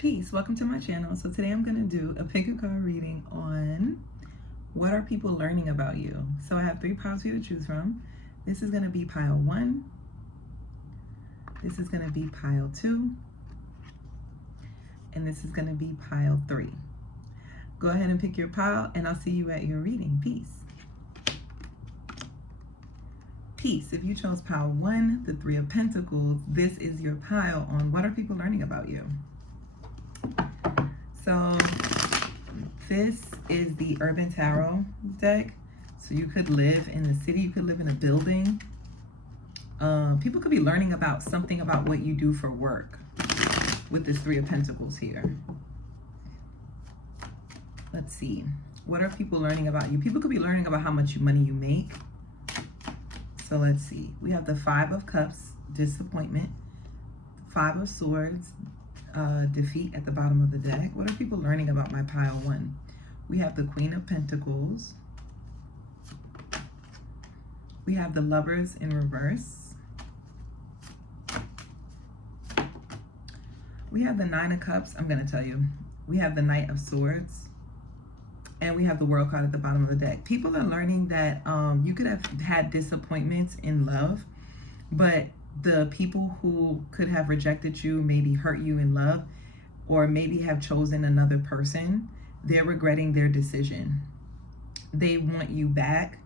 Peace, welcome to my channel. So today I'm going to do a pick a card reading on what are people learning about you. So I have 3 piles for you to choose from. This is going to be pile 1. This is going to be pile 2. And this is going to be pile 3. Go ahead and pick your pile and I'll see you at your reading. Peace. Peace. If you chose pile 1, the 3 of Pentacles, this is your pile on what are people learning about you. So this is the Urban Tarot deck. So you could live in the city, you could live in a building. People could be learning about something about what you do for work with this 3 of Pentacles here. Let's see. What are people learning about you? People could be learning about how much money you make. So let's see. We have the 5 of Cups, disappointment. 5 of Swords, defeat at the bottom of the deck. What are people learning about my pile 1? We have the Queen of Pentacles. We have the Lovers in reverse. We have the 9 of Cups. I'm going to tell you. We have the Knight of Swords. And we have the World card at the bottom of the deck. People are learning that you could have had disappointments in love, but the people who could have rejected you, maybe hurt you in love, or maybe have chosen another person, they're regretting their decision. They want you back.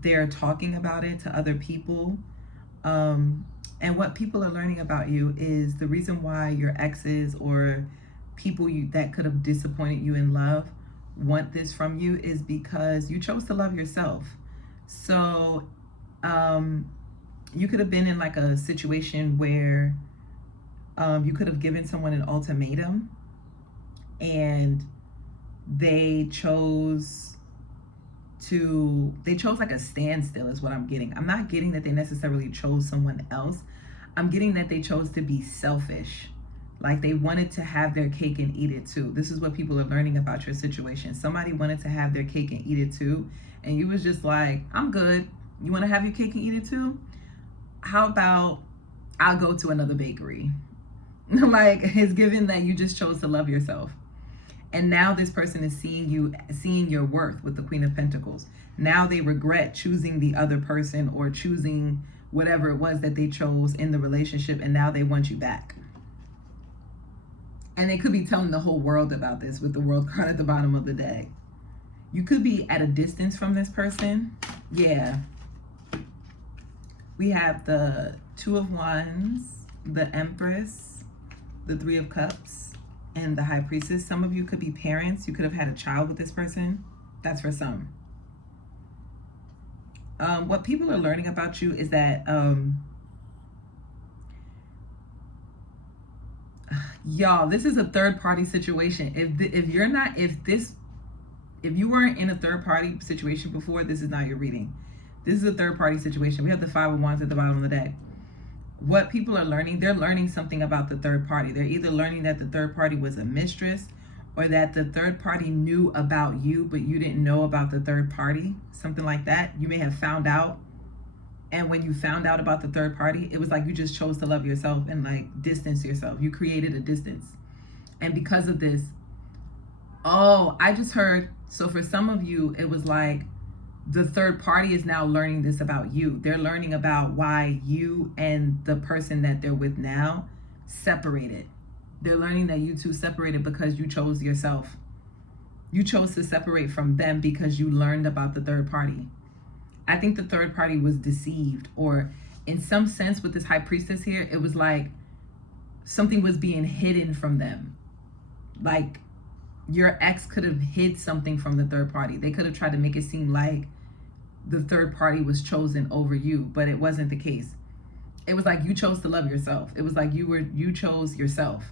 They're talking about it to other people. And what people are learning about you is the reason why your exes or people that could have disappointed you in love want this from you is because you chose to love yourself. So you could have been in like a situation where you could have given someone an ultimatum and they chose like a standstill is what I'm getting. I'm not getting that they necessarily chose someone else. I'm getting that they chose to be selfish. Like they wanted to have their cake and eat it too. This is what people are learning about your situation. Somebody wanted to have their cake and eat it too. And you was just like, I'm good. You want to have your cake and eat it too? How about I'll go to another bakery? Like it's given that you just chose to love yourself. And now this person is seeing your worth with the Queen of Pentacles. Now they regret choosing the other person or choosing whatever it was that they chose in the relationship. And now they want you back. And they could be telling the whole world about this with the World card at the bottom of the deck. You could be at a distance from this person. Yeah. We have the 2 of Wands, the Empress, the 3 of Cups, and the High Priestess. Some of you could be parents. You could have had a child with this person. That's for some. What people are learning about you is that y'all, this is a third-party situation. If you weren't in a third-party situation before, this is not your reading. This is a third-party situation. We have the 5 of Wands at the bottom of the deck. What people are learning, they're learning something about the third party. They're either learning that the third party was a mistress or that the third party knew about you, but you didn't know about the third party. Something like that. You may have found out. And when you found out about the third party, it was like you just chose to love yourself and like distance yourself. You created a distance. And because of this, oh, I just heard, so for some of you, it was like the third party is now learning this about you. They're learning about why you and the person that they're with now separated. They're learning that you two separated because you chose yourself. You chose to separate from them because you learned about the third party. I think the third party was deceived, or in some sense with this High Priestess here, it was like something was being hidden from them. Like your ex could have hid something from the third party. They could have tried to make it seem like the third party was chosen over you, but it wasn't the case. It was like you chose to love yourself. It was like you chose yourself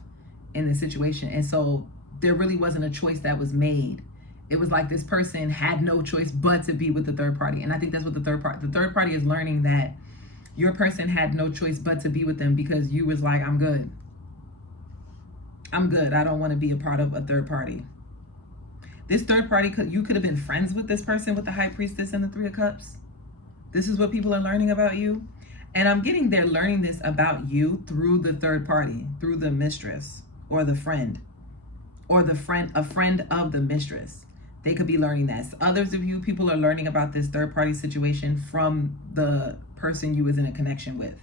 in this situation. And so there really wasn't a choice that was made. It was like this person had no choice but to be with the third party. And I think that's what the third party is learning, that your person had no choice but to be with them because you was like, I'm good. I'm good. I don't want to be a part of a third party. This third party, you could have been friends with this person with the High Priestess and the 3 of Cups. This is what people are learning about you. And I'm getting they're learning this about you through the third party, through the mistress. or the friend, or a friend of the mistress. They could be learning that. So others of you, people are learning about this third party situation from the person you was in a connection with.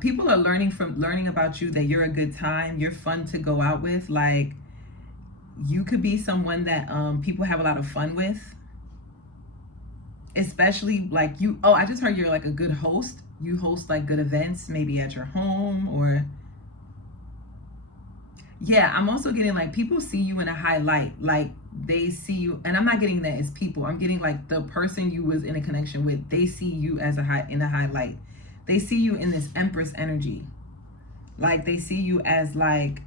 People are learning about you, that you're a good time, you're fun to go out with. Like, you could be someone that people have a lot of fun with, especially like you. Oh, I just heard you're like a good host. You host like good events, maybe at your home, or yeah, I'm also getting like people see you in a high light. Like, they see you, and I'm not getting that as people. I'm getting like the person you was in a connection with, they see you as in a high light. They see you in this Empress energy. Like, they see you as like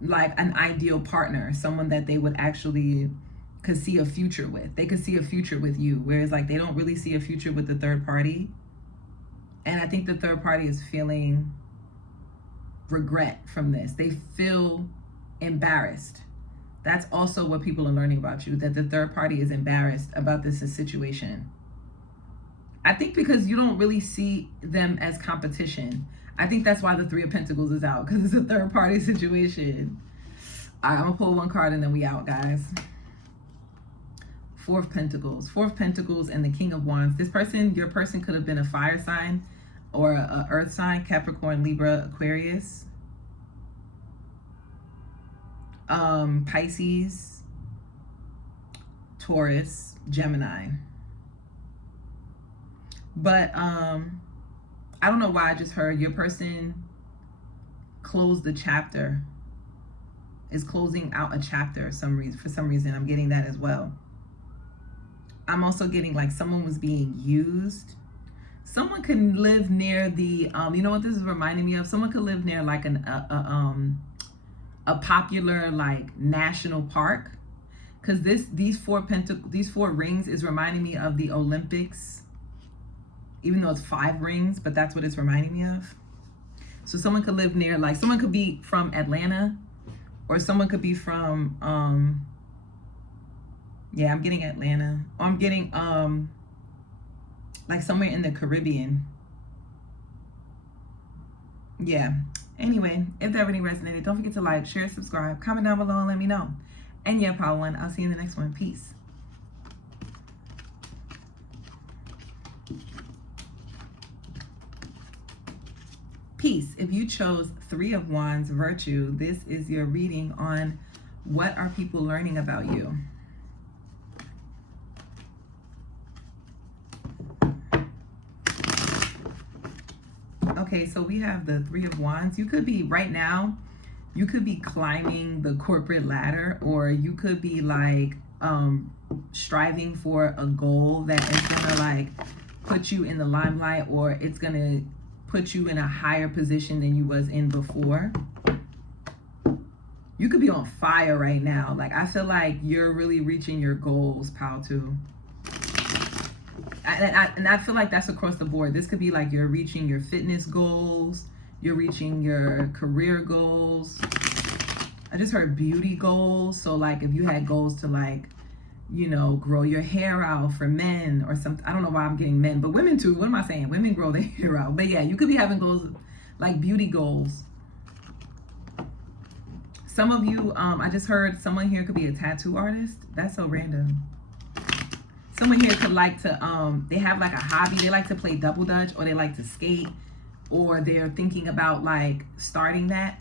an ideal partner, someone that they would actually could see a future with. They could see a future with you, whereas like they don't really see a future with the third party. And I think the third party is feeling regret from this. They feel embarrassed. That's also what people are learning about you, that the third party is embarrassed about this situation. I think because you don't really see them as competition. I think that's why the Three of Pentacles is out, because it's a third party situation. All right, I'm gonna pull one card and then we out, guys. Four of Pentacles and the King of Wands. This person, your person could have been a fire sign or a earth sign, Capricorn, Libra, Aquarius, Pisces, Taurus, Gemini. But I don't know why I just heard your person closed the chapter, is closing out a chapter for some reason. I'm getting that as well. I'm also getting like someone was being used. Someone could live near the you know what this is reminding me of? Someone could live near like a popular like national park, because these four rings is reminding me of the Olympics, even though it's 5 rings, but that's what it's reminding me of. So someone could live near, like someone could be from Atlanta, or someone could be from yeah, I'm getting Atlanta. Or I'm getting like somewhere in the Caribbean. Yeah. Anyway, if that really resonated, don't forget to like, share, subscribe, comment down below and let me know. And yeah, Power One, I'll see you in the next one. Peace. Peace. If you chose Three of Wands, Virtue, this is your reading on what are people learning about you. Okay, so we have the Three of Wands. You could be, right now, you could be climbing the corporate ladder, or you could be like striving for a goal that is gonna like put you in the limelight, or it's gonna put you in a higher position than you was in before. You could be on fire right now. Like, I feel like you're really reaching your goals, Pal 2. And I feel like that's across the board. This could be like you're reaching your fitness goals, you're reaching your career goals. I just heard beauty goals. So like if you had goals to like, you know, grow your hair out for men or something. I don't know why I'm getting men, but women too. What am I saying? Women grow their hair out. But yeah, you could be having goals like beauty goals. Some of you, I just heard someone here could be a tattoo artist. That's so random. Someone here could like to, they have like a hobby. They like to play double dutch, or they like to skate, or they're thinking about like starting that.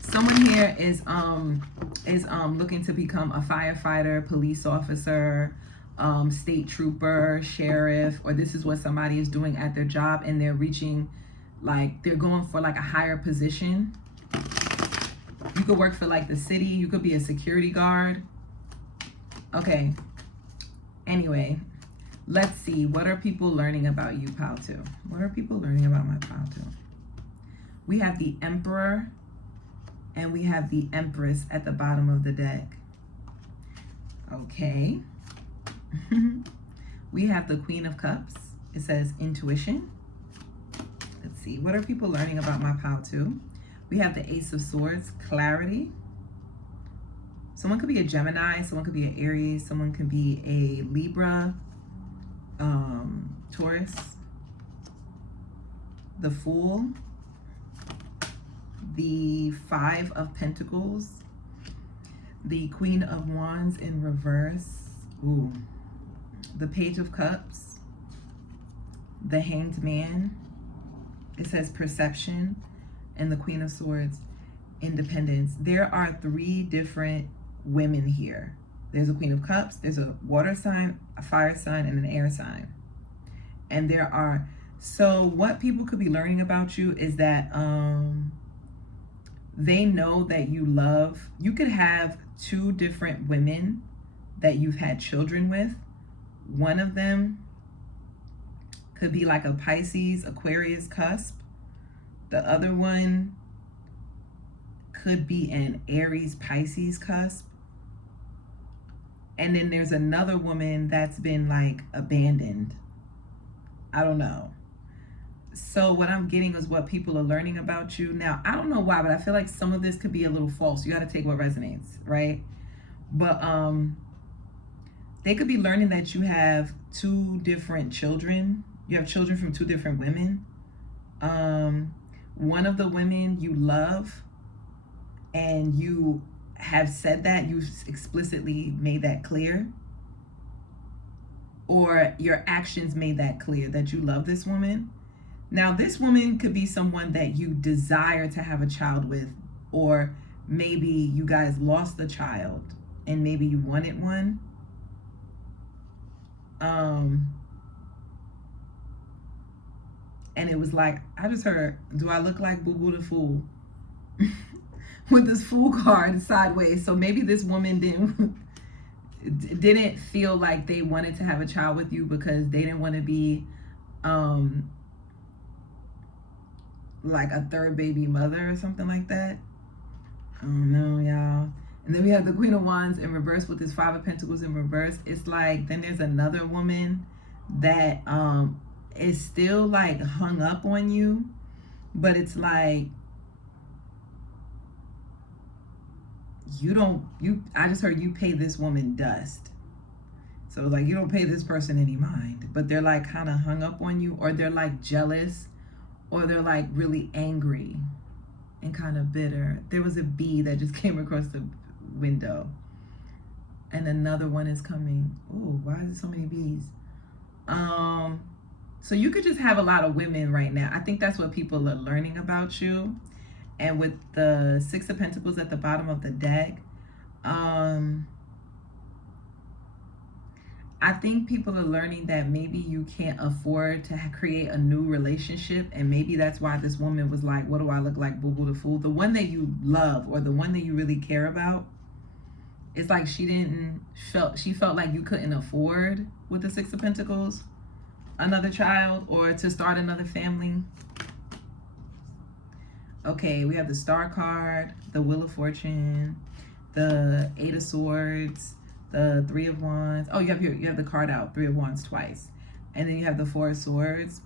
Someone here is looking to become a firefighter, police officer, state trooper, sheriff, or this is what somebody is doing at their job, and they're reaching, like they're going for like a higher position. You could work for like the city. You could be a security guard. Okay. Anyway, let's see. What are people learning about you, Pal 2? What are people learning about my Pal 2? We have the Emperor and we have the Empress at the bottom of the deck. Okay. We have the Queen of Cups. It says intuition. Let's see. What are people learning about my Pal 2? We have the Ace of Swords, clarity. Someone could be a Gemini, someone could be an Aries, someone could be a Libra, Taurus, the Fool, the Five of Pentacles, the Queen of Wands in reverse, ooh, the Page of Cups, the Hanged Man, it says Perception, and the Queen of Swords, Independence. There are 3 different women here. There's a Queen of Cups, there's a water sign, a fire sign, and an air sign. And there are, so what people could be learning about you is that they know that you love, you could have 2 different women that you've had children with. One of them could be like a Pisces, Aquarius cusp. The other one could be an Aries, Pisces cusp. And then there's another woman that's been like abandoned. I don't know. So what I'm getting is what people are learning about you. Now, I don't know why, but I feel like some of this could be a little false. You got to take what resonates, right? But they could be learning that you have 2 different children. You have children from 2 different women. One of the women you love, and you have said that, you explicitly made that clear, or your actions made that clear that you love this woman. Now, this woman could be someone that you desire to have a child with, or maybe you guys lost a child and maybe you wanted one. And it was like, I just heard, do I look like Boo Boo the Fool? With this Fool card sideways. So maybe this woman didn't feel like they wanted to have a child with you because they didn't want to be like a 3rd baby mother or something like that. I don't know, y'all. And then we have the Queen of Wands in reverse with this 5 of Pentacles in reverse. It's like, then there's another woman that is still like hung up on you, but it's like, I just heard you pay this woman dust. So like, you don't pay this person any mind, but they're like kind of hung up on you, or they're like jealous, or they're like really angry and kind of bitter. There was a bee that just came across the window, and another one is coming. Oh, why is there so many bees? So you could just have a lot of women right now. I think that's what people are learning about you. And with the 6 of Pentacles at the bottom of the deck, I think people are learning that maybe you can't afford to create a new relationship. And maybe that's why this woman was like, what do I look like, Boo Boo the Fool? The one that you love, or the one that you really care about, it's like she felt like you couldn't afford, with the 6 of Pentacles, another child or to start another family. Okay, we have the Star card, the Wheel of Fortune, the 8 of Swords, the 3 of Wands. Oh, you have the card out, 3 of Wands twice. And then you have the 4 of Swords.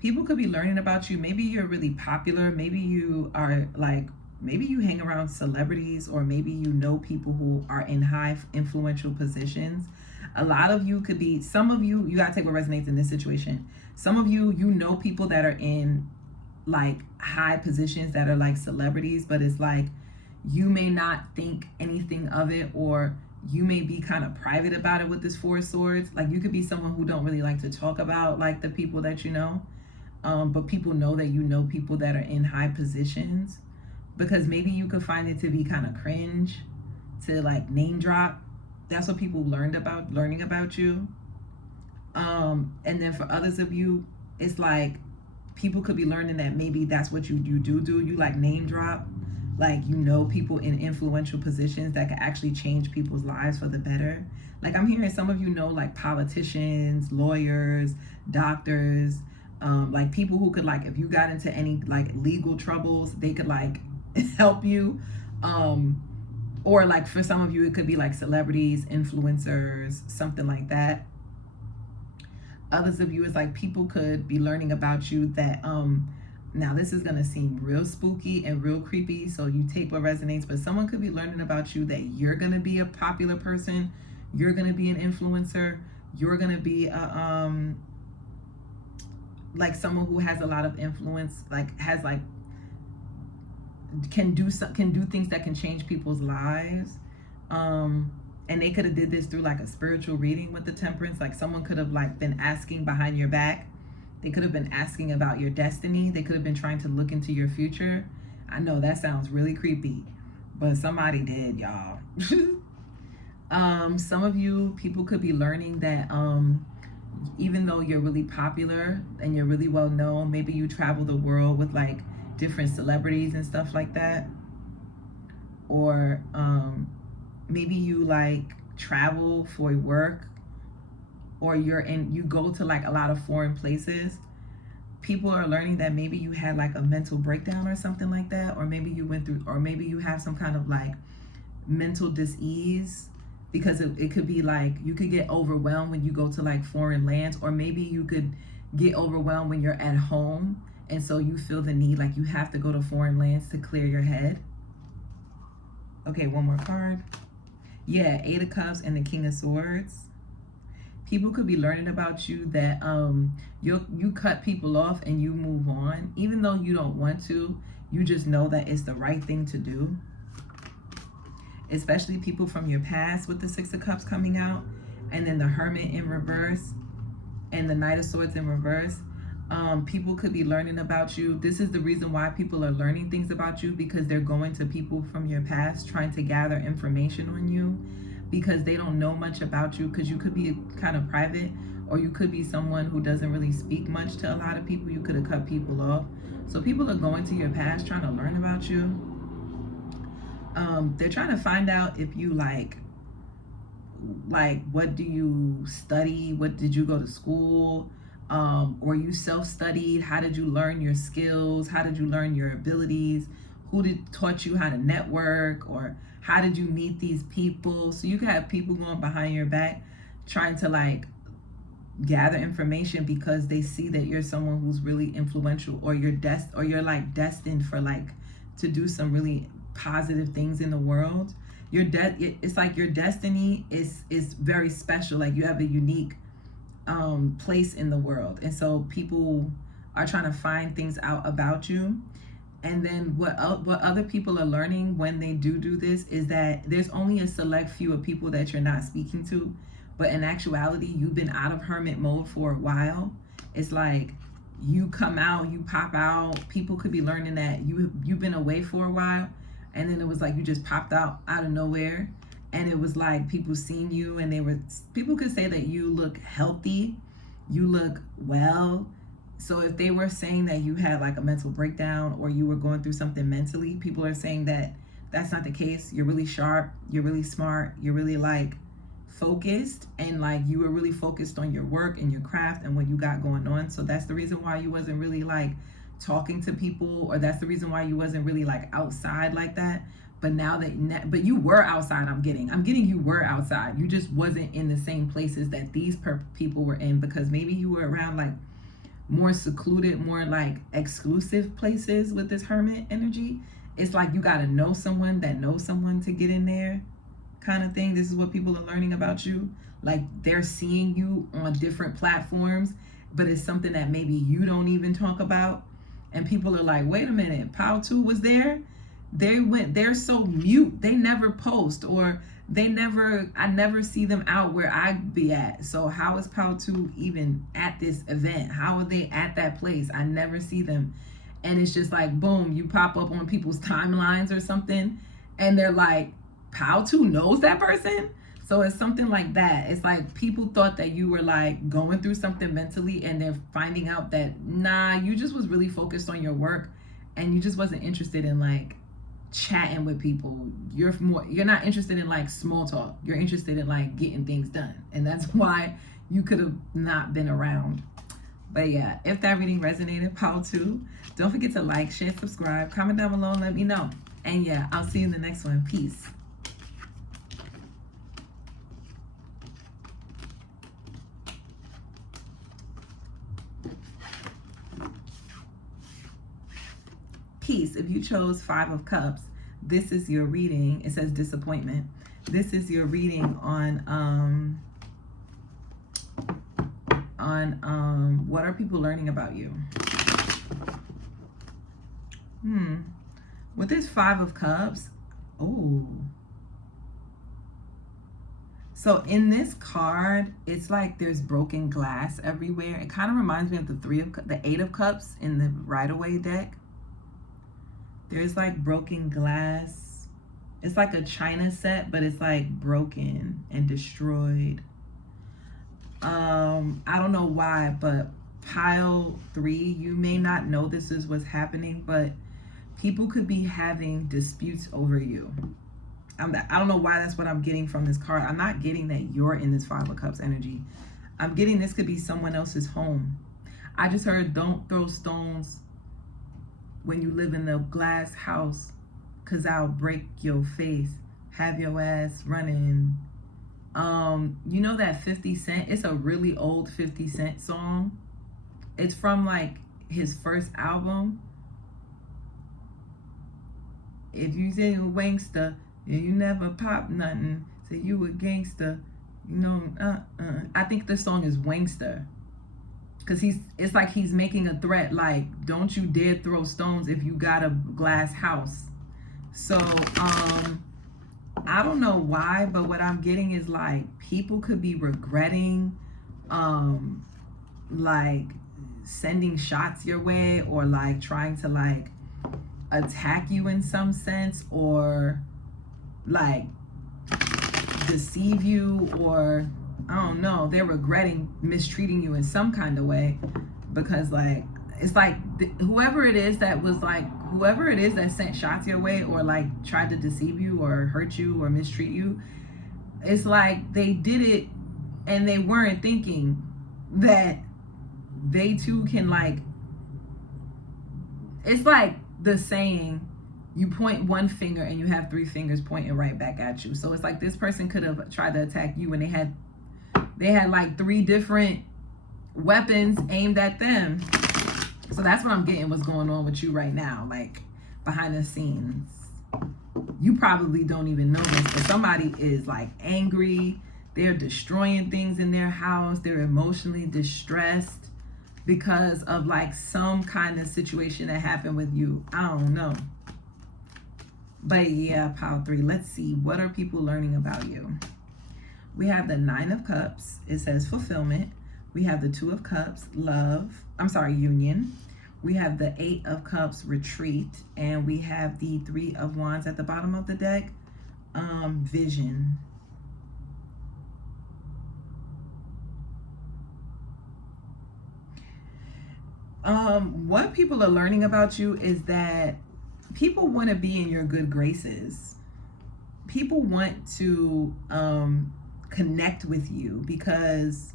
People could be learning about you. Maybe you're really popular. Maybe you are like, maybe you hang around celebrities, or maybe you know people who are in high influential positions. A lot of you could be, some of you gotta take what resonates in this situation. Some of you, you know people that are in like high positions that are like celebrities, but it's like you may not think anything of it, or you may be kind of private about it with this 4 of Swords. Like you could be someone who don't really like to talk about like the people that you know, but people know that you know people that are in high positions, because maybe you could find it to be kind of cringe to like name drop. That's what people learning about you. And then for others of you, it's like people could be learning that maybe that's what you do. You like name drop, like you know people in influential positions that can actually change people's lives for the better. Like I'm hearing some of you know like politicians, lawyers, doctors, like people who could like, if you got into any like legal troubles, they could like help you. Or like for some of you, it could be like celebrities, influencers, something like that. Others of you is like people could be learning about you that, now this is gonna seem real spooky and real creepy, so you take what resonates, but someone could be learning about you that you're gonna be a popular person, you're gonna be an influencer, You're gonna be like someone who has a lot of influence, like has like can do things that can change people's lives. And they could have did this through like a spiritual reading with the Temperance. Like someone could have like been asking behind your back. They could have been asking about your destiny. They could have been trying to look into your future. I know that sounds really creepy, but somebody did, y'all. Some of you people could be learning that even though you're really popular and you're really well known, maybe you travel the world with like different celebrities and stuff like that, or maybe you like travel for work, or you go to like a lot of foreign places. People are learning that maybe you had like a mental breakdown or something like that, or maybe you went through, or maybe you have some kind of like mental dis-ease, because it could be like you could get overwhelmed when you go to like foreign lands, or maybe you could get overwhelmed when you're at home, and so you feel the need like you have to go to foreign lands to clear your head. Okay, one more card. Yeah, Eight of Cups and the King of Swords. People could be learning about you that you cut people off and you move on, even though you don't want to. You just know that it's the right thing to do. Especially people from your past with the Six of Cups coming out, and then the Hermit in reverse, and the Knight of Swords in reverse. People could be learning about you. This is the reason why people are learning things about you, because they're going to people from your past trying to gather information on you, because they don't know much about you, because you could be kind of private, or you could be someone who doesn't really speak much to a lot of people. You could have cut people off. So people are going to your past trying to learn about you. They're trying to find out if you like what do you study, what did you go to school, or you self-studied, how did you learn your skills, how did you learn your abilities, who taught you how to network, or how did you meet these people. So you can have people going behind your back trying to like gather information, because they see that you're someone who's really influential, or you're like destined for like to do some really positive things in the world. It's like your destiny is very special. Like you have a unique place in the world, and so people are trying to find things out about you. And then what other people are learning when they do this is that there's only a select few of people that you're not speaking to, but in actuality you've been out of hermit mode for a while. It's like you come out, you pop out. People could be learning that you've been away for a while, and then it was like you just popped out of nowhere, and it was like people seen you, and people could say that you look healthy, you look well. So if they were saying that you had like a mental breakdown, or you were going through something mentally, people are saying that that's not the case. You're really sharp, you're really smart, you're really like focused, and like you were really focused on your work and your craft and what you got going on. So that's the reason why you wasn't really like talking to people, or that's the reason why you wasn't really like outside like that. But now but you were outside. I'm getting you were outside. You just wasn't in the same places that these people were in, because maybe you were around like more secluded, more like exclusive places with this hermit energy. It's like you got to know someone that knows someone to get in there, kind of thing. This is what people are learning about you. Like they're seeing you on different platforms, but it's something that maybe you don't even talk about. And people are like, wait a minute, Pao2 was there? They're so mute. They never post, or I never see them out where I be at. So how is Pao2 even at this event? How are they at that place? I never see them. And it's just like, boom, you pop up on people's timelines or something, and they're like, Pao2 knows that person? So it's something like that. It's like people thought that you were like going through something mentally, and they're finding out that, nah, you just was really focused on your work, and you just wasn't interested in like chatting with people. You're not interested in like small talk. You're interested in like getting things done. And that's why you could have not been around. But yeah, if that reading resonated, Pao2, don't forget to like, share, subscribe, comment down below and let me know. And yeah, I'll see you in the next one. Peace. Peace. If you chose Five of Cups, this is your reading. It says disappointment. This is your reading on on what are people learning about you. With this 5 of Cups, so in this card, it's like there's broken glass everywhere. It kind of reminds me of the 8 of Cups in the Rider-Waite deck. There's like broken glass. It's like a china set, but it's like broken and destroyed. I don't know why, but pile 3, you may not know this is what's happening, but people could be having disputes over you. I don't know why that's what I'm getting from this card. I'm not getting that you're in this 5 of Cups energy. I'm getting this could be someone else's home. I just heard don't throw stones when you live in the glass house, cause I'll break your face, have your ass running. You know that 50 Cent, it's a really old 50 Cent song. It's from like his first album. If you say you a wankster, and you never pop nothing, say you a gangster, you know, I think the song is Wankster. Cause it's like he's making a threat, like, don't you dare throw stones if you got a glass house. So, I don't know why, but what I'm getting is like, people could be regretting, like sending shots your way, or like trying to like attack you in some sense, or like deceive you, or I don't know, they're regretting mistreating you in some kind of way, because like it's like whoever it is that sent shots your way, or like tried to deceive you or hurt you or mistreat you, it's like they did it and they weren't thinking that they too can, like, it's like the saying, you point one finger and you have 3 fingers pointing right back at you. So it's like this person could have tried to attack you and they had like 3 different weapons aimed at them. So that's what I'm getting, what's going on with you right now, like behind the scenes. You probably don't even know this, but somebody is like angry. They're destroying things in their house. They're emotionally distressed because of like some kind of situation that happened with you. I don't know. But yeah, pile 3. Let's see. What are people learning about you? We have the 9 of Cups. It says fulfillment. We have the 2 of Cups, union. We have the 8 of Cups, retreat. And we have the 3 of Wands at the bottom of the deck, vision. What people are learning about you is that people want to be in your good graces. People want to connect with you because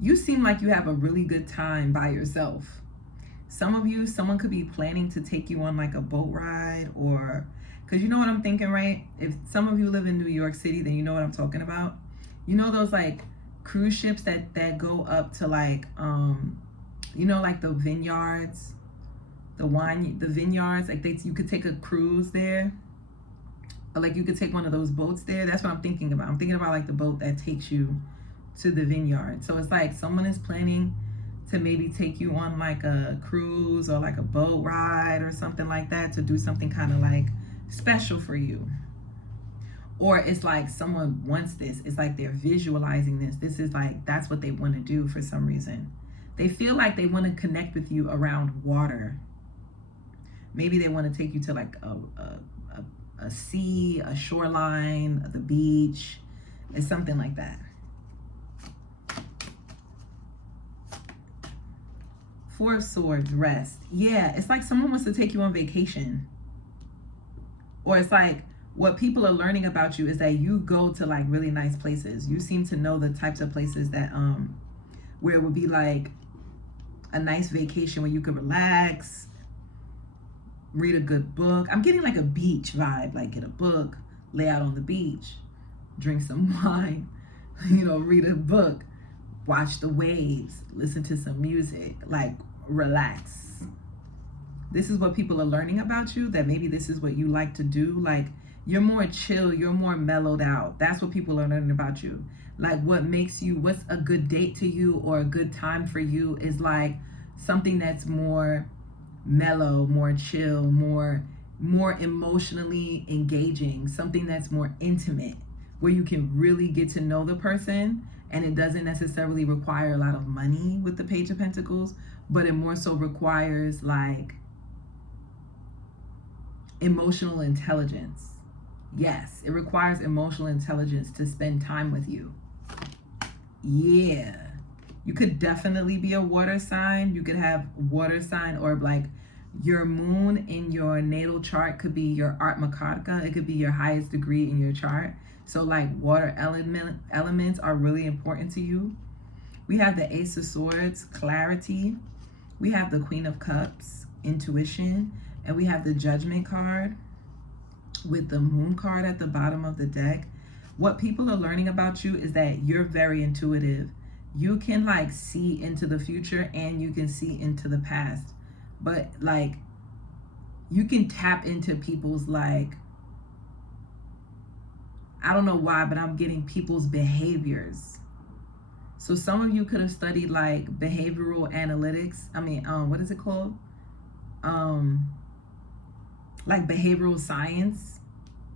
you seem like you have a really good time by yourself. Some of you, someone could be planning to take you on like a boat ride, or, because you know what I'm thinking, right? If some of you live in New York City, then you know what I'm talking about. You know those like cruise ships that go up to like, you know, like the vineyards, the vineyards, like you could take a cruise there, or like you could take one of those boats there. That's what I'm thinking about. I'm thinking about like the boat that takes you to the vineyard. So it's like someone is planning to maybe take you on like a cruise or like a boat ride or something like that, to do something kind of like special for you. Or it's like someone wants this. It's like they're visualizing this. This is like, that's what they want to do for some reason. They feel like they want to connect with you around water. Maybe they want to take you to like a sea, a shoreline, the beach. It's something like that. 4 of Swords, rest. Yeah, it's like someone wants to take you on vacation. Or it's like what people are learning about you is that you go to like really nice places. You seem to know the types of places that where it would be like a nice vacation where you could relax, read a good book. I'm getting like a beach vibe, like get a book, lay out on the beach, drink some wine, you know, read a book, watch the waves, listen to some music, like relax. This is what people are learning about you, that maybe this is what you like to do. Like You're more chill, you're more mellowed out. That's what people are learning about you. Like what's a good date to you or a good time for you is like something that's more mellow, more chill, more emotionally engaging, something that's more intimate, where you can really get to know the person, and it doesn't necessarily require a lot of money with the Page of Pentacles, but it more so requires like emotional intelligence. Yes, it requires emotional intelligence to spend time with you. Yeah. You could definitely be a water sign. You could have water sign, or like your moon in your natal chart could be your art makataka. It could be your highest degree in your chart. So like water elements are really important to you. We have the Ace of Swords, clarity. We have the Queen of Cups, intuition. And we have the Judgment card with the Moon card at the bottom of the deck. What people are learning about you is that you're very intuitive. You can like see into the future and you can see into the past. But like you can tap into people's like, I don't know why, but I'm getting people's behaviors. So some of you could have studied like behavioral analytics. What is it called? Like behavioral science.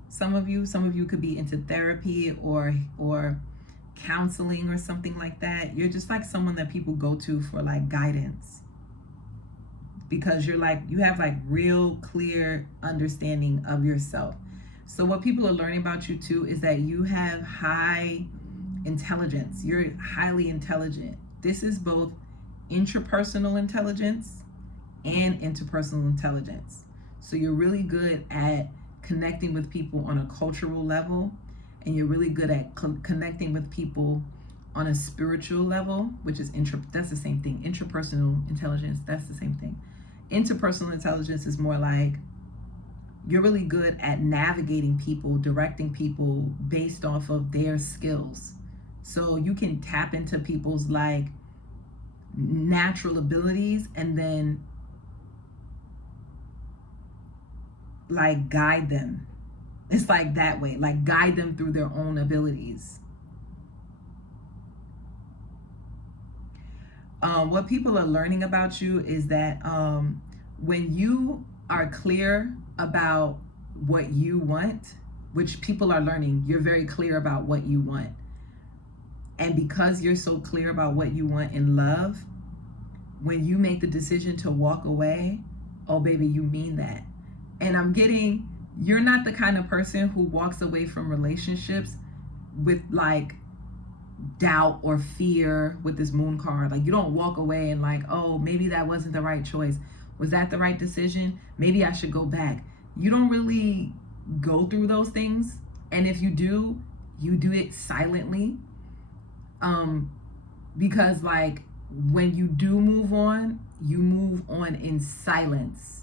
Some of you could be into therapy or counseling or something like that. You're just like someone that people go to for like guidance, because you have like real clear understanding of yourself. So what people are learning about you too is that you have high intelligence. You're highly intelligent. This is both intrapersonal intelligence and interpersonal intelligence. So you're really good at connecting with people on a cultural level, and you're really good at connecting with people on a spiritual level, which is that's the same thing. Intrapersonal intelligence, that's the same thing. Interpersonal intelligence is more like you're really good at navigating people, directing people based off of their skills. So you can tap into people's like natural abilities and then like guide them. It's like that way, like guide them through their own abilities. What people are learning about you is that when you are clear about what you want, which people are learning, you're very clear about what you want. And because you're so clear about what you want in love, when you make the decision to walk away, oh baby, you mean that. And I'm getting, you're not the kind of person who walks away from relationships with like doubt or fear with this Moon card. Like you don't walk away and like, oh, maybe that wasn't the right choice. Was that the right decision? Maybe I should go back. You don't really go through those things. And if you do, you do it silently. Because like when you do move on, you move on in silence.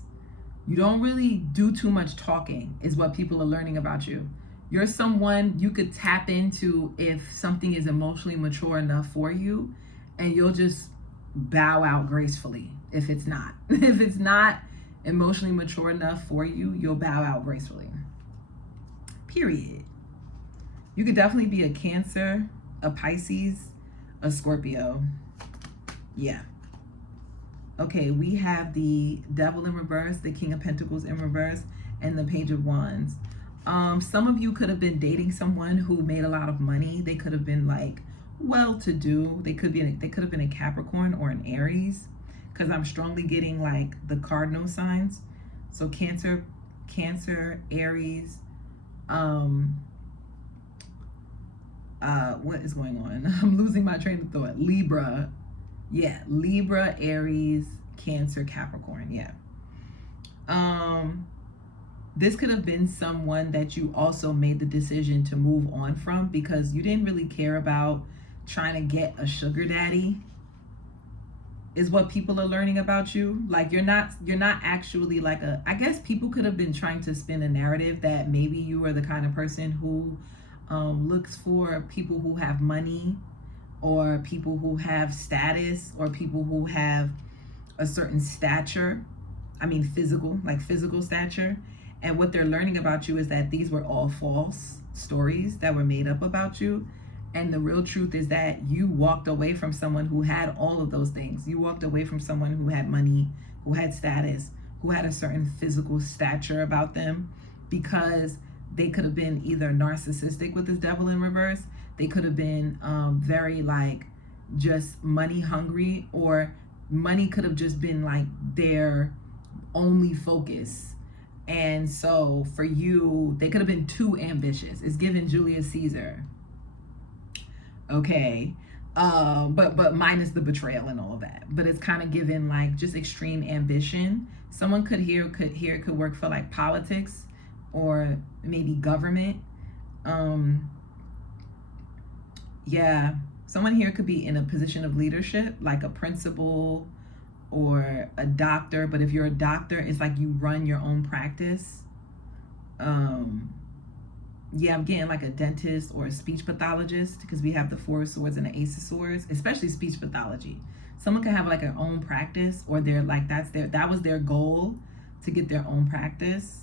You don't really do too much talking, is what people are learning about you. You're someone you could tap into if something is emotionally mature enough for you, and you'll just bow out gracefully if it's not. If it's not emotionally mature enough for you, you'll bow out gracefully. Period. You could definitely be a Cancer, a Pisces, a Scorpio. Yeah. Okay, we have the Devil in reverse, the King of Pentacles in reverse, and the Page of Wands. Some of you could have been dating someone who made a lot of money. They could have been like well-to-do. They could have been a Capricorn or an Aries, because I'm strongly getting like the cardinal signs. So Cancer, Aries. What is going on? I'm losing my train of thought. Libra. Yeah, Libra, Aries, Cancer, Capricorn. Yeah. This could have been someone that you also made the decision to move on from, because you didn't really care about trying to get a sugar daddy, is what people are learning about you. Like you're not actually like I guess people could have been trying to spin a narrative that maybe you are the kind of person who looks for people who have money, or people who have status, or people who have a certain stature. I mean physical stature. And what they're learning about you is that these were all false stories that were made up about you. And the real truth is that you walked away from someone who had all of those things. You walked away from someone who had money, who had status, who had a certain physical stature about them, because they could have been either narcissistic with this devil in reverse. They could have been very like just money hungry, or money could have just been like their only focus. And so for you, they could have been too ambitious. It's given Julius Caesar. Okay. But minus the betrayal and all of that. But it's kind of given like just extreme ambition. Someone could work for like politics or maybe government. Yeah. Someone here could be in a position of leadership, like a principal or a doctor. But if you're a doctor, it's like you run your own practice. Yeah, I'm getting like a dentist or a speech pathologist, because we have the Four of Swords and the Ace of Swords, especially speech pathology. Someone can have like their own practice, or they're like, that was their goal, to get their own practice.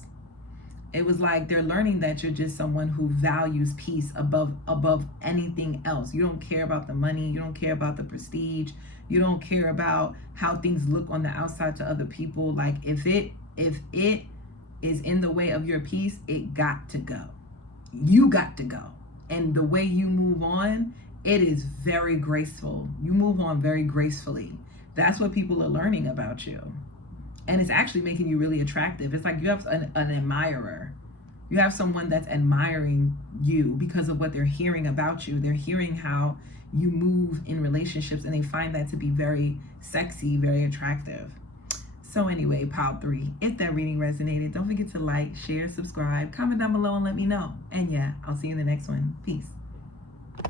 It was like they're learning that you're just someone who values peace above anything else. You don't care about the money. You don't care about the prestige. You don't care about how things look on the outside to other people. Like if it is in the way of your peace, it got to go. You got to go. And the way you move on, it is very graceful. You move on very gracefully. That's what people are learning about you. And it's actually making you really attractive. It's like you have an admirer. You have someone that's admiring you because of what they're hearing about you. They're hearing how you move in relationships, and they find that to be very sexy, very attractive. So anyway, pile 3, if that reading resonated, don't forget to like, share, subscribe, comment down below and let me know. And yeah, I'll see you in the next one. Peace.